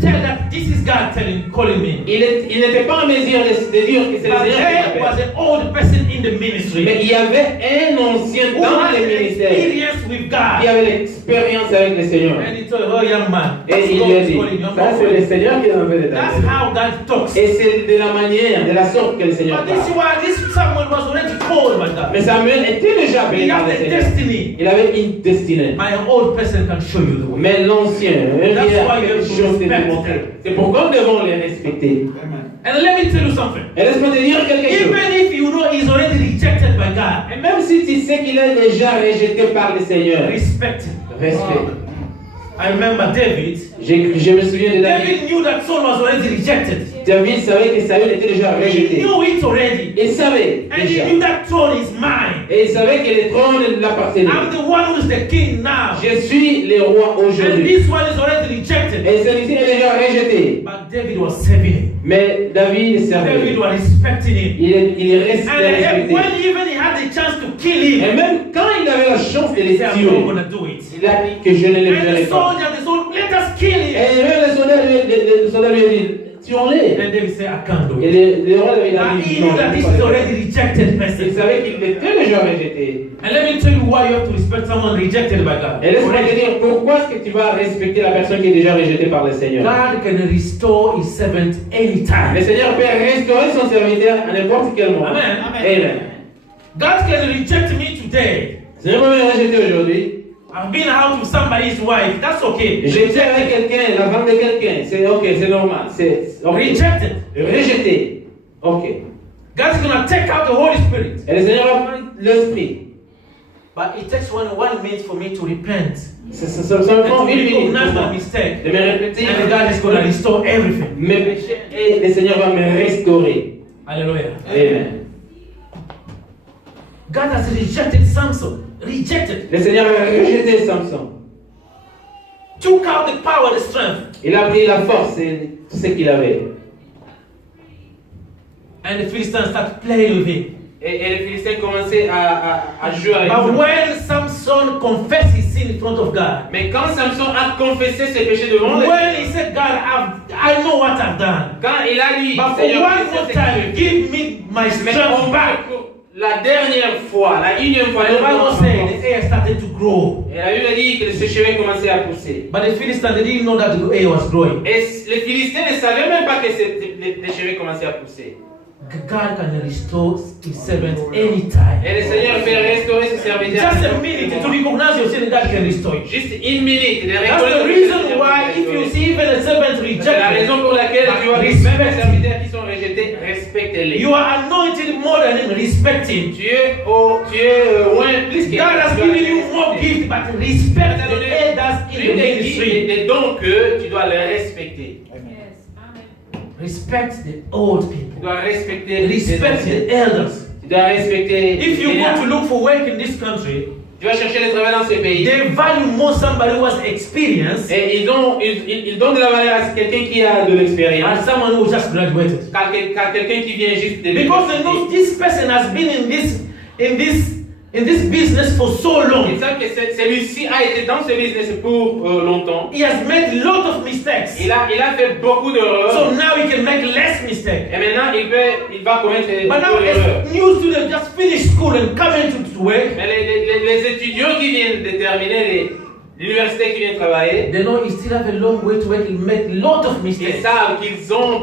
tell that this is God calling me. Il n'était pas en mesure de dire que c'est le But Seigneur qui there was m'appelle. an old person in the ministry Mais il y avait un ancien who dans had le an ministère experience with qui God. avait l'expérience avec le Seigneur. And he told, oh young man, Et il lui a dit, ça c'est le Seigneur qui m'a fait that's t'appeler. how God talks. Et c'est de la manière, de la sorte que le Seigneur But parle. this Samuel was already called by God. Mais Samuel était déjà appelé He par had le a Seigneur. destiny. Il avait une destinée. My old person can show you the way. Mais l'ancien, il That's y a why you quelque have to chose de respect démontré. them. C'est pourquoi nous devons les respecter. And let me tell you something. Et laisse-moi te dire quelque chose. Even if you know he's already rejected by God, Et même si tu sais qu'il est déjà rejeté par le Seigneur, respect him. respecte. I remember David. Je me souviens de David. David knew that Saul was already rejected. David savait que Saül était déjà He rejeté. knew it already. Il savait And he déjà. knew that throne is mine. Et il savait que le trône l'appartenait. I'm the one who is the king now. Je suis le roi And aujourd'hui. this one is already rejected. Et celui-ci est déjà rejeté. But David was serving him. Mais David servait. David was respecting him. Il reste And respecté. when even he had the chance to kill him, Et même quand il avait la chance de he les said, I'm tuer, not going to do it. il a dit que je ne les And ferai the pas. soldier, let us kill Et him. même le soldat lui a dit, tuons-les. And David said, I can't do Et it. le roi David a But dit, he non, knew that je this ne is peux pas. already rejected Il person. savait qu'il était déjà rejeté. And let me tell you why you have to respect someone rejected by God. Et laisse-moi te dire, pourquoi est-ce que tu vas respecter la personne qui est déjà rejetée par le Seigneur? God can restore his servant Le anytime. Seigneur peut restaurer son serviteur à n'importe quel moment. Amen. Amen. God can reject me today. Le Seigneur peut me rejeter aujourd'hui. I've been out with somebody's wife. That's okay. J'étais avec quelqu'un, la femme de quelqu'un. C'est ok, c'est normal. C'est okay. Rejected. Rejeté. Ok. God's gonna take out the Holy Spirit. Et le Seigneur va prendre l'esprit. But it takes one minute for me to repent Ça me and prend to une minute recognize pour my moi mistake. de me répéter. And God is gonna restore everything. Mes péchés et le Seigneur va me restaurer. Hallelujah. Amen. God has rejected Samson. Rejected. Le Seigneur a rejeté Samson. Took out the power, the strength. Il a pris la force et tout ce qu'il avait. And the Philistines started playing with him. Et les Philistins commençaient à jouer avec But lui. when Samson confessed his sin in front of God, Mais quand Samson a confessé ses péchés devant le when he said, God, I know what I've done. quand il a dit, But for Seigneur, one qu'est-ce more que time, c'est que give me my Mais strength back. la dernière fois, la unième fois, And the Bible said the air started to grow. et la Bible dit que ce chemin commençait à pousser. But the Philistines, they didn't know that the air was growing. Et les Philistins ne savaient même pas que les chemins commençaient à pousser. God can restore his servants anytime. Et le Seigneur fait restaurer ses serviteurs. Just a minute to recognize your sin, God can restore you. Juste une minute. De That's the reason why if you see even a servant C'est la rejected, raison pour laquelle tu vois les respect mêmes serviteurs qui sont rejetés, respecte-les. you are anointed more than him, respect him. Tu es loin plus que God has given you more gift, but respect the elders in the ministry. des dons que tu dois les respecter. Respect the old Tu people. dois respecter les Respect anciens. the elders. Tu dois respecter If you les go to gens. look for work in this country, Tu vas chercher le travail dans ce pays. they value more somebody who has experience Et ils donnent de la valeur à quelqu'un qui a de than l'expérience someone who just graduated. qu'à quelqu'un qui vient juste de Because they know this person has been in this business for so Ils long. savent que celui-ci a été dans ce business pour longtemps. He has made a lot of mistakes. Il a fait beaucoup d'erreurs. So now he can make less mistakes. Et maintenant, il va commettre But now beaucoup d'erreurs. as new students just finish school and come into work, Mais les étudiants qui viennent de terminer l'université, qui viennent travailler, they know he still have a long way to work and make a lot of ils mistakes. savent qu'ils ont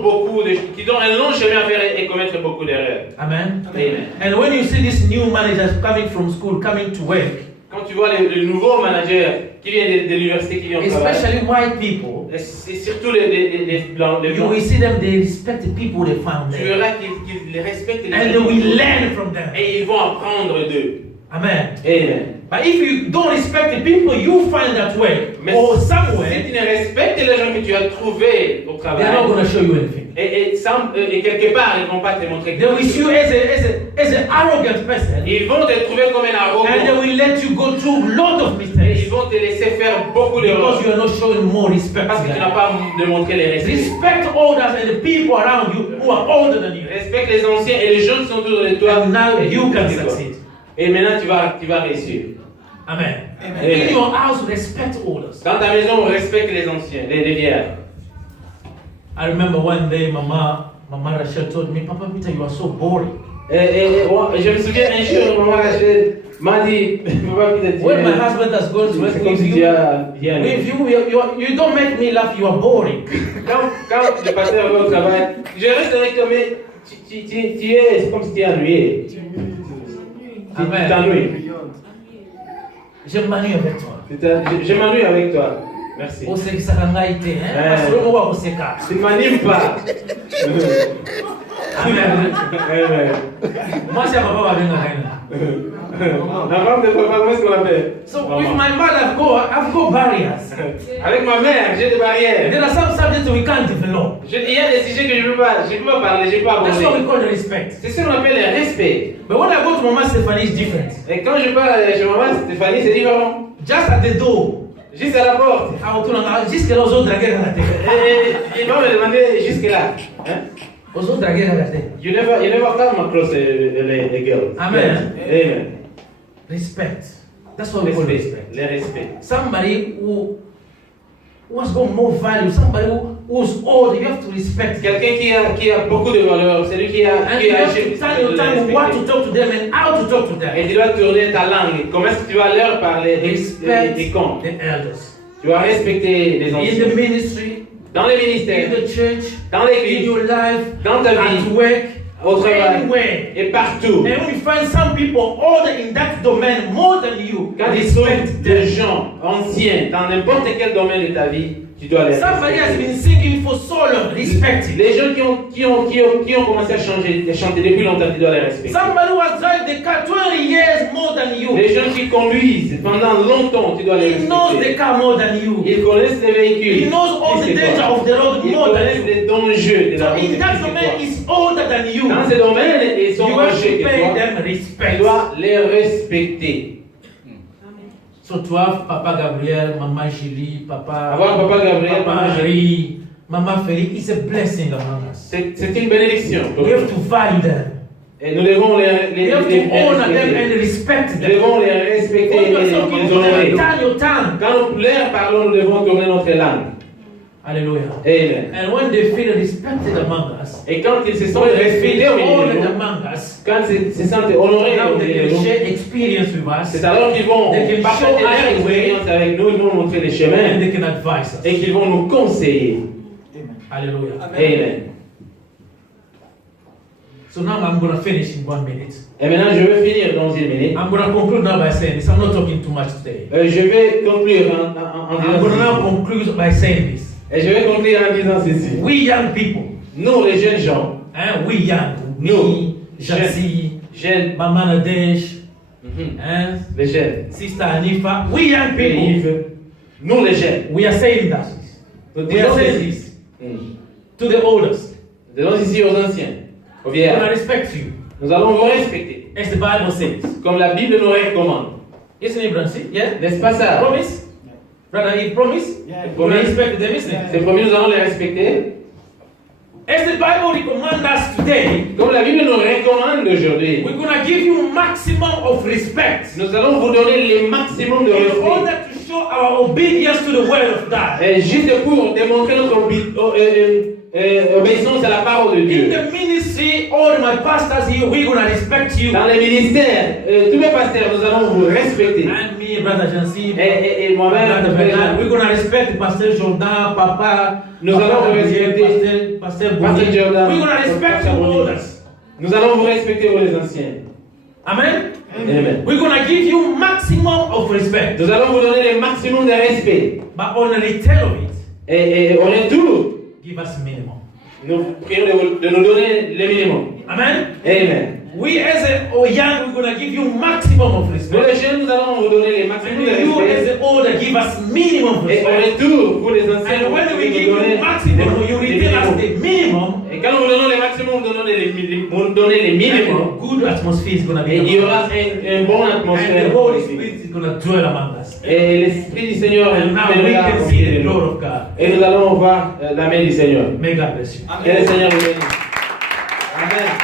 un long chemin à faire et commettre beaucoup d'erreurs. Amen. Amen. And when you see these new managers coming from school, coming to work, Quand tu vois les nouveaux managers qui viennent de l'université, qui viennent travailler, especially white people, et surtout les blancs, you will see them, they respect the people they found tu there. verras qu'ils les respectent les And they gens. will learn from them. Et ils vont apprendre d'eux. Amen. Amen. But if you don't respect the people you find at work Mais or si somewhere, tu ne respectes les gens que tu as trouvés au they're not travail, going to show you anything. et quelque part, ils ne vont pas te montrer They quelque will see you chose. as an arrogant person, Ils vont te trouver comme un and they arrogant. will let you go through a lot of Et mistakes ils vont te laisser faire beaucoup d'erreurs. because you are not showing more respect. Parce to que tu n'as them. pas démontré les respects. Respect others and the people around you who are older than you. Respecte les anciens et les jeunes qui sont autour de toi. And now Et you can tu vois. succeed. Et maintenant, tu vas réussir. Amen. Amen. In your house, respect others. Dans ta maison, respecte les anciens, les vieillards. I remember one day, Mama Rachel told me, Papa Peter, you are so boring. Je me souviens un jour, maman Rachel m'a dit, Papa Peter, When my husband has gone to work c'est comme with si tu you, as bien. you don't make me laugh, you are boring. Quand le pasteur va au travail, je reste avec toi, mais c'est comme si tu es ennuyé. Tu t'ennuies. Je m'ennuie avec toi. Je m'ennuie avec toi. Merci. On sait que ça n'a été, hein? Parce que le roi, on s'écarte. Tu ne m'animes pas. Amen. Amen. Moi, c'est papa qui va venir. La femme de papa, comment est-ce qu'on l'appelle? So with my mother, I've got barriers. Avec ma mère, j'ai des barrières. There are some subjects we can't develop. Il y a des sujets que je ne peux pas parler, je ne peux pas That's what aborder. we call the respect. C'est ce qu'on appelle le respect. But when I go to Mama Stephanie, it's different. Et quand je parle chez maman Stéphanie, c'est différent. Just at the door, Juste à la porte. jusque là, aux autres dragueurs à la tête. Et il va me demander jusque là. Hein? Aux autres dragueurs à la tête. You never come across a girl. Amen. Amen. Respect. That's what we call respect. Le respect. Somebody who has got more value, somebody who's old, you have to respect. Quelqu'un qui a beaucoup de valeur, celui qui a And you have to tell your tongue what to talk to them and how to talk to them. Et tu dois tourner ta langue. Comment est-ce que tu vas leur parler Respect des comptes? the elders. Tu dois respecter les In anciens. the ministry, Dans les in ministères, the church, dans in l'église, your life, dans ta at vie, work, au travail, anywhere. et partout. And when you find some people older in that domain more than you, Quand ils sont respect des them. gens anciens dans n'importe quel domaine de ta vie, tu dois les Somebody has respecter. been singing for so long, respect it. Les gens qui ont commencé à chanter depuis longtemps, tu dois les respecter. Somebody who has driven the car 20 years more than you. Les gens qui conduisent pendant longtemps, tu dois les He knows the respecter. car more than you. Ils connaissent les véhicules. He knows all the Ils danger of the road Ils more than connaissent you. les dangers de So la route. in that domain, he's older than you. Dans ces domaines, ils sont You have âgés to que pay toi. them Tu respect. dois les respecter. So toi, Papa Gabriel, Maman Julie, Papa, Avoir Papa Gabriel, Papa Maman Henri, Maman Ferry, it's a blessing among us. C'est une bénédiction. We have to value them. Et nous devons les We have to honor them respecter. and respect Nous them. devons les respecter When you are et talking les to them, honorer. turn your tongue. Quand nous leur parlons, nous devons tourner notre langue. Hallelujah. Amen. And when they feel respected among us, Et quand ils se sentent when they respectés feel au milieu de honored nous, among us, quand ils se sentent honorés now au they milieu de can nous, share experience with us c'est alors qu'ils vont They can partager show leur us the way. expérience avec nous, ils vont montrer les and chemins they can advise us. et qu'ils vont nous conseiller. Hallelujah. Amen. So now I'm going to finish in 1 minute. Et maintenant, je vais finir dans une minute. I'm going to conclude now by saying this. I'm not talking too much today. Je vais conclure en I'm going to disant now conclude by saying this. Et je vais conclure en disant ceci. We young people, Nous, les jeunes gens, we young, Nous, me, Jazzy, jeunes, Mama Nadesh, les jeunes, Sister Hanifa, we young et people, Yves, nous les jeunes, we are saying that. nous We are disons saying ceci. this to the oldest. Nous disons ici aux anciens, aux We vieillards, respect you, nous allons vous respecter, as the Bible says. comme la Bible nous recommande. Isn't it, Brancy? Yeah? N'est-ce pas ça? Promise? Brother, you promise? We respect them, isn't it? C'est promis, nous allons les respecter. As the Bible recommends us today, Comme la Bible nous recommande aujourd'hui, we're going to give you maximum of respect nous allons vous donner le maximum de in respect. order to show our obedience to the word of God. Et juste pour démontrer notre obéissance à la parole de In Dieu. the ministry, all my pastors here, we're going to respect you. Dans les ministères, tous mes pasteurs, nous allons vous respecter. And me, Brother Jansi, Et moi-même, Brother Bernard, we're going to respect Pastor Jordan, Papa, Nous allons vous respecter. Pastor Pasteur Boni. Jordan, We're going to respect Pasteur you Boni. others. Nous allons vous respecter, vous les anciens. Amen? Amen. We're going to give you maximum of respect. Nous allons vous donner le maximum de respect. But on return of it, Et au retour, give us minimum. nous prions de nous donner le minimum. Amen? Amen. We as a young, we're going to give you maximum of Nous respect. les jeunes, nous allons vous donner le maximum de And you as respect. the older, give us minimum of Et au respect. retour, vous les anciens, And when we nous give you donner maximum, you return us minimum. the minimum. Et quand nous vous donnons le maximum, vous donnez les minimum. And good atmosphere is going to be Et il y among aura us. une bonne And atmosphère. the Holy Spirit is going to dwell among us. Et l'Esprit du Seigneur And now we viendra can au see milieu the de nous. glory of God. Et nous allons voir la main du Seigneur. May God bless you. Que le Seigneur vous bénisse. Amen.